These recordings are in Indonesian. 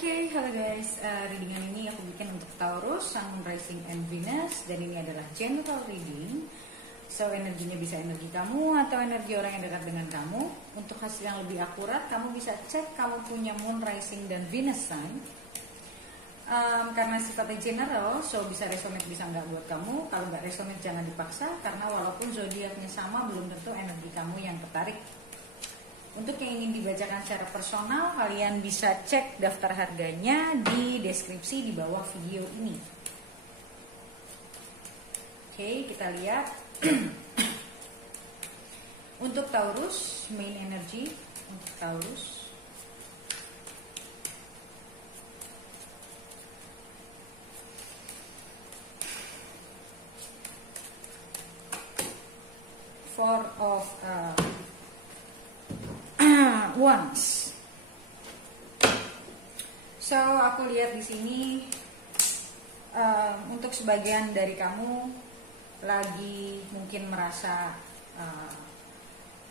Oke, halo guys. Readingan ini aku bikin untuk Taurus, Sun, Rising, and Venus. Dan ini adalah general reading. So, energinya bisa energi kamu atau energi orang yang dekat dengan kamu. Untuk hasil yang lebih akurat, kamu bisa cek kamu punya Moon, Rising, dan Venus sign. Karena sifatnya general, so bisa resonate bisa nggak buat kamu. Kalau nggak resonate jangan dipaksa, karena walaupun zodiaknya sama, belum tentu energi kamu yang tertarik. Untuk yang ingin dibacakan secara personal, kalian bisa cek daftar harganya di deskripsi di bawah video ini. Oke, kita lihat. Untuk Taurus, main energy untuk Taurus. Four of Wands. So aku lihat di sini untuk sebagian dari kamu lagi mungkin merasa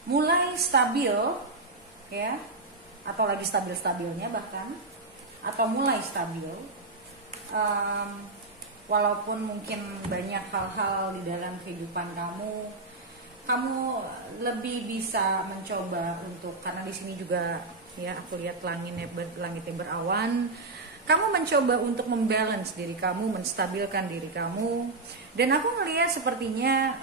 mulai stabil, ya, atau lagi stabil-stabilnya bahkan, atau mulai stabil. Walaupun mungkin banyak hal-hal di dalam kehidupan kamu lebih bisa mencoba untuk, karena di sini juga ya aku lihat langitnya berawan. Kamu mencoba untuk membalance diri kamu, menstabilkan diri kamu. Dan aku melihat sepertinya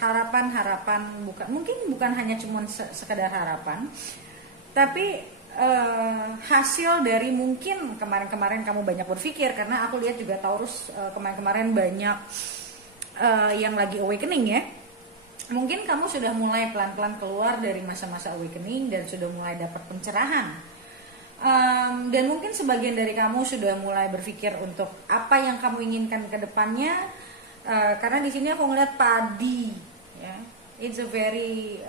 harapan-harapan bukan hanya cuma sekedar harapan, tapi hasil dari mungkin kemarin-kemarin kamu banyak berpikir, karena aku lihat juga Taurus kemarin-kemarin banyak yang lagi awakening ya. Mungkin kamu sudah mulai pelan-pelan keluar dari masa-masa awakening dan sudah mulai dapat pencerahan. Dan mungkin sebagian dari kamu sudah mulai berpikir untuk apa yang kamu inginkan ke depannya. Karena di sini aku ngeliat padi, ya. It's a very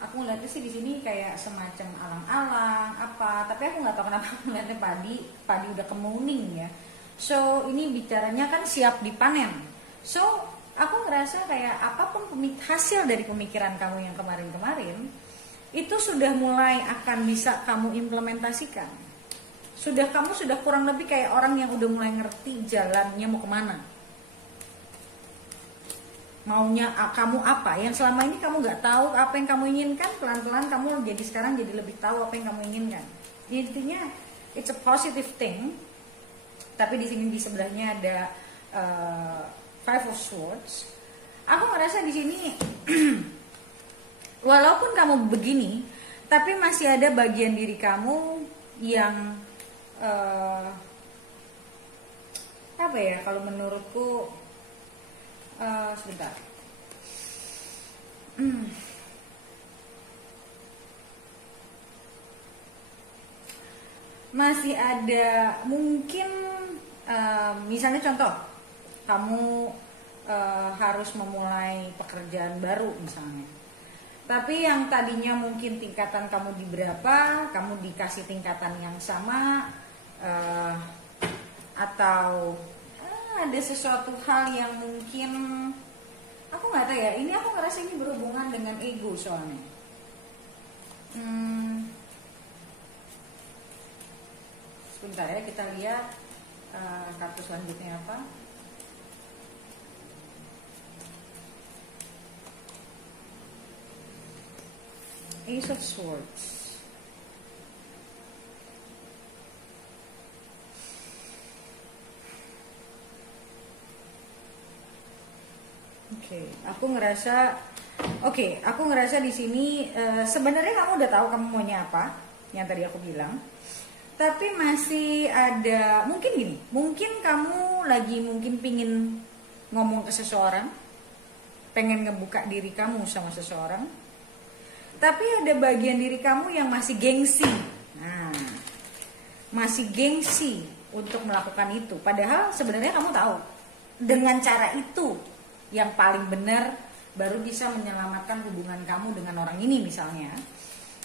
aku ngeliatnya sih di sini kayak semacam alang-alang apa, tapi aku nggak tahu kenapa aku ngeliatnya padi udah kemuning ya. So ini bicaranya kan siap dipanen. So aku ngerasa kayak apapun hasil dari pemikiran kamu yang kemarin-kemarin itu sudah mulai akan bisa kamu implementasikan. Kamu sudah kurang lebih kayak orang yang udah mulai ngerti jalannya mau kemana. Maunya kamu apa? Yang selama ini kamu nggak tahu apa yang kamu inginkan, pelan-pelan kamu sekarang jadi lebih tahu apa yang kamu inginkan. Intinya it's a positive thing. Tapi di sini di sebelahnya ada Five of Swords. Aku ngerasa di sini walaupun kamu begini, tapi masih ada bagian diri kamu yang apa ya? Kalau menurutku sebentar. Masih ada mungkin misalnya contoh, kamu harus memulai pekerjaan baru misalnya. Tapi yang tadinya mungkin tingkatan kamu di berapa, kamu dikasih tingkatan yang sama, atau ada sesuatu hal yang mungkin aku nggak tahu ya. Ini aku ngerasa ini berhubungan dengan ego soalnya. Sebentar ya, kita lihat kartu selanjutnya apa. Ace of Swords. Aku ngerasa di sini sebenarnya kamu udah tahu kamu maunya apa, yang tadi aku bilang. Tapi masih ada mungkin gini, mungkin kamu lagi pingin ngomong ke seseorang, pengen ngebuka diri kamu sama seseorang. Tapi ada bagian diri kamu yang masih gengsi. Nah, masih gengsi untuk melakukan itu. Padahal sebenarnya kamu tahu dengan cara itu yang paling benar baru bisa menyelamatkan hubungan kamu dengan orang ini misalnya.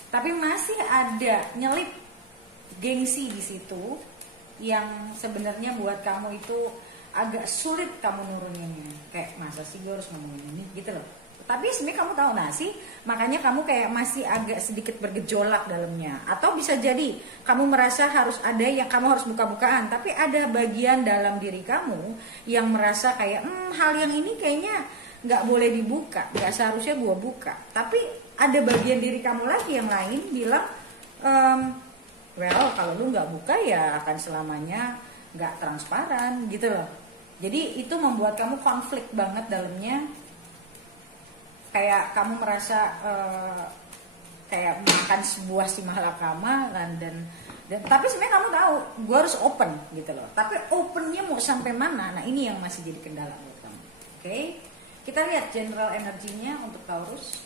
Tapi masih ada nyelip gengsi di situ yang sebenarnya buat kamu itu agak sulit kamu nuruninnya. Kayak masa sih gue harus ngomongin ini gitu loh. Tapi sebenarnya kamu tahu nggak sih, makanya kamu kayak masih agak sedikit bergejolak dalamnya. Atau bisa jadi kamu merasa harus ada yang kamu harus buka-bukaan, tapi ada bagian dalam diri kamu yang merasa kayak hal yang ini kayaknya nggak boleh dibuka, nggak seharusnya gua buka. Tapi ada bagian diri kamu lagi yang lain bilang, well kalau lu nggak buka ya akan selamanya nggak transparan gitu loh. Jadi itu membuat kamu konflik banget dalamnya. Kayak kamu merasa kayak makan sebuah si malakama kan, dan tapi sebenarnya kamu tahu gue harus open gitu loh. Tapi opennya mau sampai mana? Nah ini yang masih jadi kendala buat kamu. Oke, kita lihat general energinya untuk Taurus.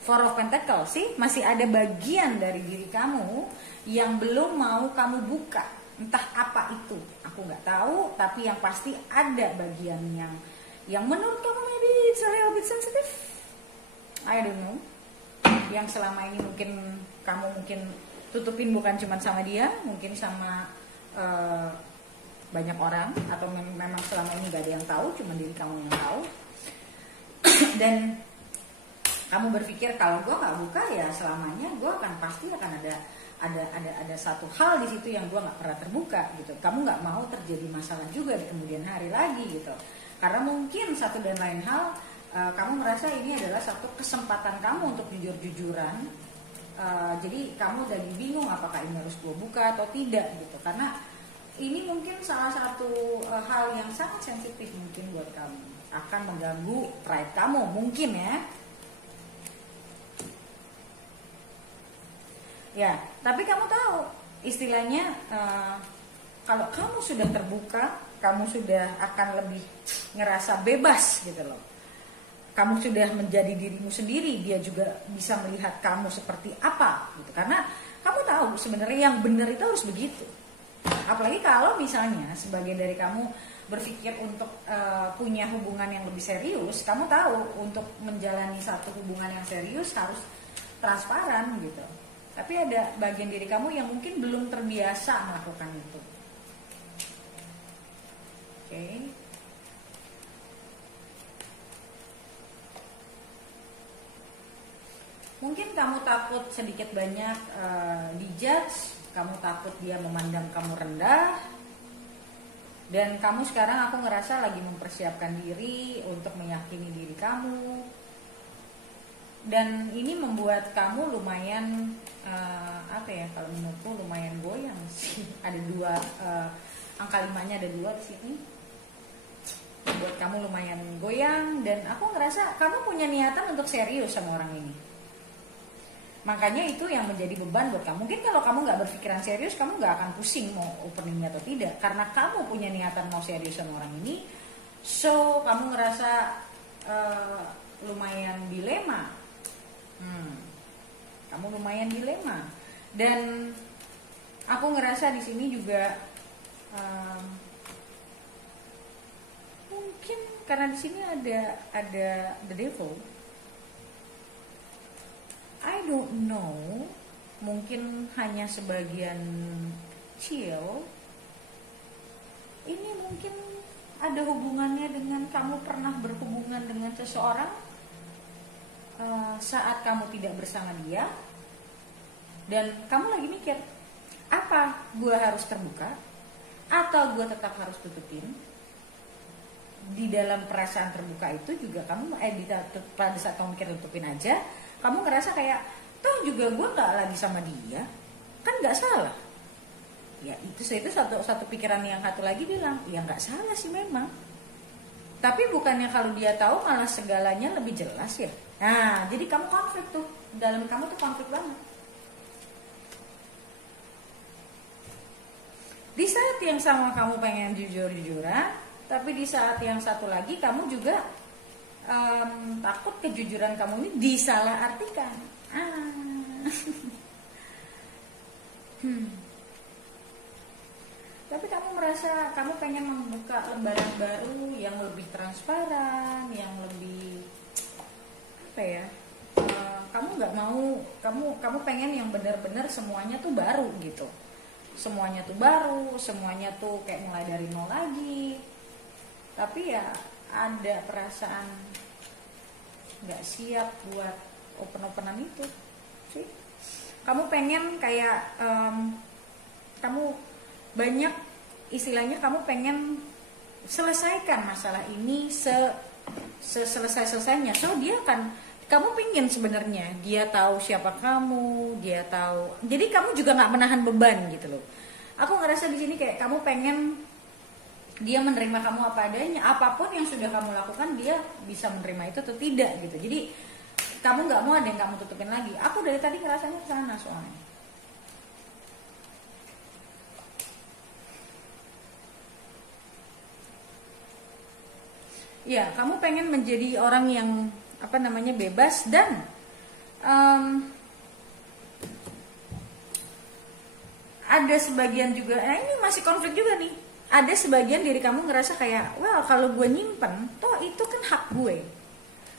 Four of Pentacles sih masih ada bagian dari diri kamu yang belum mau kamu buka. Entah apa itu, aku nggak tahu. Tapi yang pasti ada bagian yang menurut kamu maybe it's a little bit sensitive. I don't know. Yang selama ini mungkin kamu tutupin bukan cuma sama dia, mungkin sama banyak orang, atau memang selama ini gak ada yang tahu, cuma diri kamu yang tahu. Dan kamu berpikir kalau gue nggak buka ya selamanya gue pasti akan ada satu hal di situ yang gue nggak pernah terbuka gitu. Kamu nggak mau terjadi masalah juga di kemudian hari lagi gitu. Karena mungkin satu dan lain hal kamu merasa ini adalah satu kesempatan kamu untuk jujur-jujuran. Jadi kamu lagi bingung apakah ini harus gue buka atau tidak gitu. Karena ini mungkin salah satu hal yang sangat sensitif mungkin buat kamu, akan mengganggu pride kamu mungkin ya. Ya, tapi kamu tahu istilahnya kalau kamu sudah terbuka, kamu sudah akan lebih ngerasa bebas gitu loh. Kamu sudah menjadi dirimu sendiri, dia juga bisa melihat kamu seperti apa gitu. Karena kamu tahu sebenarnya yang benar itu harus begitu. Apalagi kalau misalnya sebagian dari kamu berpikir untuk punya hubungan yang lebih serius, kamu tahu untuk menjalani satu hubungan yang serius harus transparan gitu. Tapi ada bagian diri kamu yang mungkin belum terbiasa melakukan itu. Oke. Mungkin kamu takut sedikit banyak dijudge, kamu takut dia memandang kamu rendah. Dan kamu sekarang aku ngerasa lagi mempersiapkan diri untuk meyakini diri kamu. Dan ini membuat kamu lumayan kalau menurutku lumayan goyang sih. Ada dua angka 5-nya ada 2 di sini. Buat kamu lumayan goyang, dan aku ngerasa kamu punya niatan untuk serius sama orang ini. Makanya itu yang menjadi beban buat kamu. Mungkin kalau kamu nggak berpikiran serius, kamu nggak akan pusing mau openingnya atau tidak, karena kamu punya niatan mau serius sama orang ini. So kamu ngerasa lumayan dilema. Kamu lumayan dilema. Dan aku ngerasa di sini juga mungkin karena di sini ada the devil. I don't know, mungkin hanya sebagian kecil. Ini mungkin ada hubungannya dengan kamu pernah berhubungan dengan seseorang saat kamu tidak bersama dia, dan kamu lagi mikir, apa gue harus terbuka atau gue tetap harus tutupin? Di dalam perasaan terbuka itu juga kamu pada saat kamu mikir tutupin aja, kamu ngerasa kayak toh juga gue nggak lagi sama dia, kan nggak salah. Ya itu satu pikiran. Yang satu lagi bilang ya nggak salah sih memang, tapi bukannya kalau dia tahu malah segalanya lebih jelas ya. Nah jadi kamu konflik tuh, dalam kamu tuh konflik banget. Di saat yang sama kamu pengen jujur-jujuran, tapi di saat yang satu lagi kamu juga takut kejujuran kamu ini disalahartikan. Tapi kamu merasa kamu pengen membuka lembaran baru yang lebih transparan, yang lebih apa ya? Kamu nggak mau, kamu pengen yang benar-benar semuanya tuh baru gitu. semuanya tuh baru, semuanya tuh kayak mulai dari nol lagi. Tapi ya ada perasaan nggak siap buat open-openan itu sih. Kamu pengen kayak kamu banyak, istilahnya kamu pengen selesaikan masalah ini selesai-selesainya. So dia akan, kamu pingin sebenarnya dia tahu siapa kamu, dia tahu. Jadi kamu juga nggak menahan beban gitu loh. Aku ngerasa di sini kayak kamu pengen dia menerima kamu apa adanya, apapun yang sudah kamu lakukan dia bisa menerima itu atau tidak gitu. Jadi kamu nggak mau ada yang kamu tutupin lagi. Aku dari tadi ngerasanya ke sana soalnya. Ya, kamu pengen menjadi orang yang apa namanya bebas dan ada sebagian juga, nah ini masih konflik juga nih. Ada sebagian diri kamu ngerasa kayak, well kalau gue nyimpen, toh itu kan hak gue.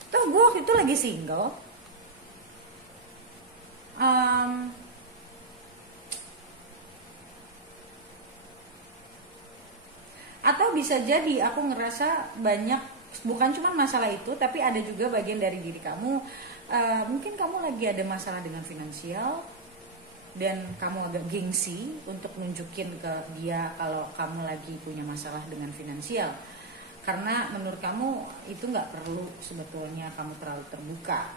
Toh gue waktu itu lagi single. Atau bisa jadi aku ngerasa banyak, bukan cuma masalah itu, tapi ada juga bagian dari diri kamu, mungkin kamu lagi ada masalah dengan finansial dan kamu agak gengsi untuk nunjukin ke dia kalau kamu lagi punya masalah dengan finansial, karena menurut kamu itu nggak perlu sebetulnya kamu terlalu terbuka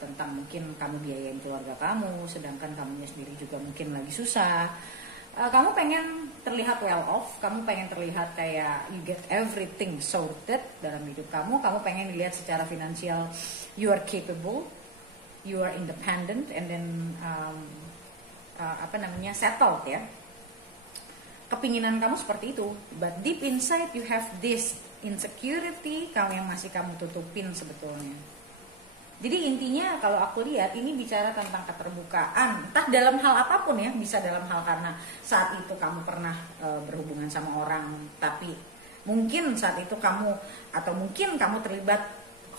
tentang mungkin kamu biayain keluarga kamu, sedangkan kamunya sendiri juga mungkin lagi susah. Kamu pengen terlihat well off, kamu pengen terlihat kayak you get everything sorted dalam hidup kamu pengen dilihat secara finansial you are capable, you are independent, and then settled ya. Kepinginan kamu seperti itu, but deep inside you have this insecurity kamu yang masih kamu tutupin sebetulnya. Jadi intinya kalau aku lihat ini bicara tentang keterbukaan, entah dalam hal apapun ya, bisa dalam hal karena saat itu kamu pernah berhubungan sama orang, tapi mungkin saat itu kamu, atau mungkin kamu terlibat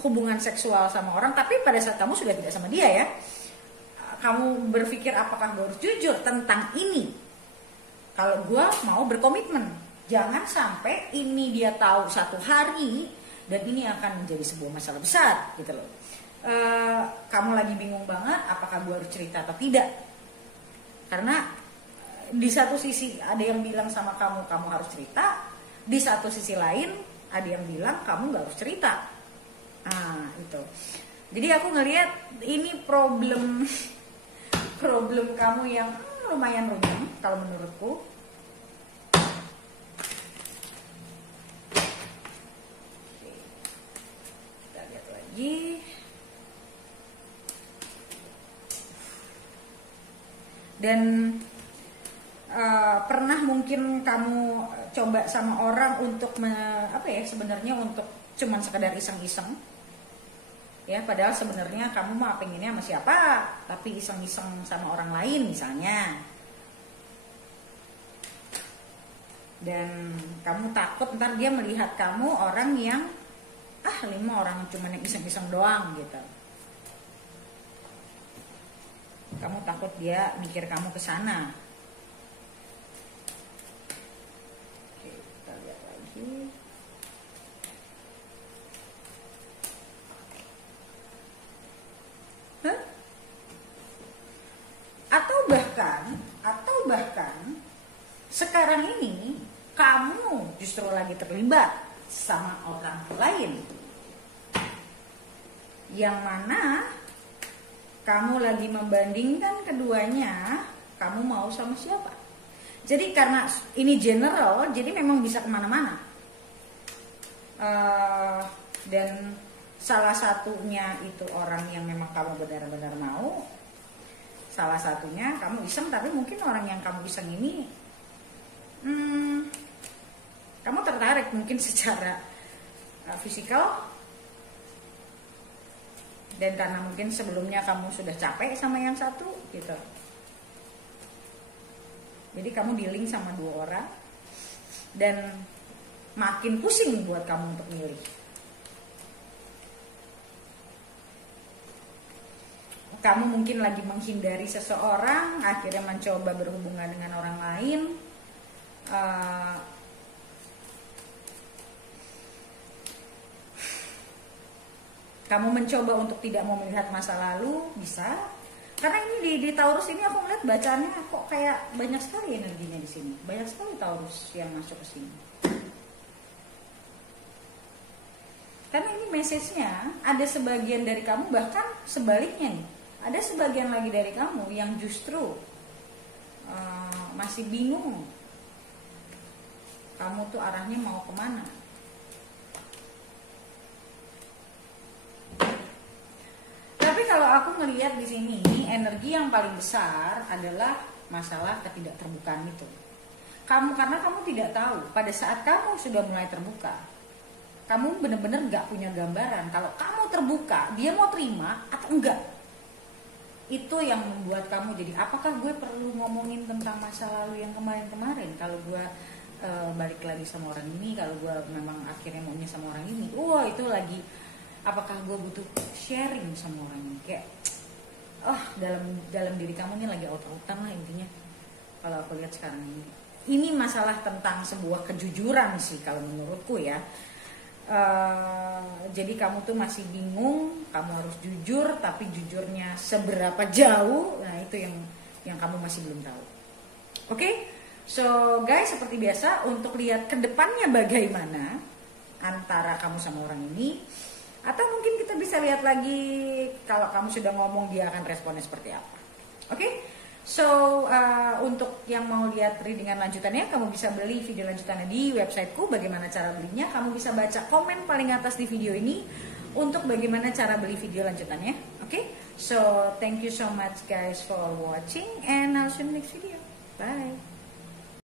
hubungan seksual sama orang, tapi pada saat kamu sudah tidak sama dia ya, kamu berpikir apakah gue harus jujur tentang ini kalau gue mau berkomitmen. Jangan sampai ini dia tahu satu hari dan ini akan menjadi sebuah masalah besar gitu loh. Kamu lagi bingung banget apakah gue harus cerita atau tidak, karena di satu sisi ada yang bilang sama kamu harus cerita, di satu sisi lain ada yang bilang kamu gak harus cerita. Itu. Jadi aku ngelihat ini problem kamu yang lumayan rumit kalau menurutku. Kita lihat lagi. Dan pernah mungkin kamu coba sama orang untuk sebenarnya untuk cuman sekedar iseng-iseng ya, padahal sebenarnya kamu mah pengennya sama siapa, tapi iseng-iseng sama orang lain misalnya, dan kamu takut ntar dia melihat kamu orang yang orang cuman yang iseng-iseng doang gitu. Kamu takut dia mikir kamu ke sana. Oke, kita lihat lagi. Atau bahkan sekarang ini kamu justru lagi terlibat sama orang lain, yang mana kamu lagi membandingkan keduanya, kamu mau sama siapa. Jadi karena ini general, jadi memang bisa kemana-mana. Dan salah satunya itu orang yang memang kamu benar-benar mau, salah satunya kamu iseng, tapi mungkin orang yang kamu iseng ini kamu tertarik mungkin secara fisikal, dan karena mungkin sebelumnya kamu sudah capek sama yang satu gitu, jadi kamu dealing sama dua orang dan makin pusing buat kamu untuk milih. kamu mungkin lagi menghindari seseorang, akhirnya mencoba berhubungan dengan orang lain. Kamu mencoba untuk tidak mau melihat masa lalu, bisa. Karena ini di Taurus ini aku melihat bacaannya kok kayak banyak sekali energinya di sini. Banyak sekali Taurus yang masuk ke sini. Karena ini message-nya ada sebagian dari kamu, bahkan sebaliknya nih. Ada sebagian lagi dari kamu yang justru masih bingung. Kamu tuh arahnya mau kemana? Tapi kalau aku ngelihat di sini, energi yang paling besar adalah masalah ketidakterbukaan itu. Karena kamu tidak tahu pada saat kamu sudah mulai terbuka, kamu benar-benar nggak punya gambaran kalau kamu terbuka dia mau terima atau enggak. Itu yang membuat kamu jadi, apakah gue perlu ngomongin tentang masa lalu yang kemarin-kemarin kalau gue balik lagi sama orang ini, kalau gue memang akhirnya maunya sama orang ini. Itu lagi, apakah gue butuh sharing sama orang ini, kayak dalam diri kamu ini lagi out-outan lah intinya. Kalau aku lihat sekarang ini masalah tentang sebuah kejujuran sih kalau menurutku ya. Jadi kamu tuh masih bingung, kamu harus jujur, tapi jujurnya seberapa jauh, nah itu yang kamu masih belum tahu. Oke? So guys, seperti biasa untuk lihat ke depannya bagaimana antara kamu sama orang ini, atau mungkin kita bisa lihat lagi kalau kamu sudah ngomong dia akan responnya seperti apa. Oke? So untuk yang mau lihat readingan lanjutannya, kamu bisa beli video lanjutannya di websiteku. Bagaimana cara belinya? Kamu bisa baca komen paling atas di video ini untuk bagaimana cara beli video lanjutannya. Oke? So thank you so much guys for watching, and I'll see you in the next video. Bye.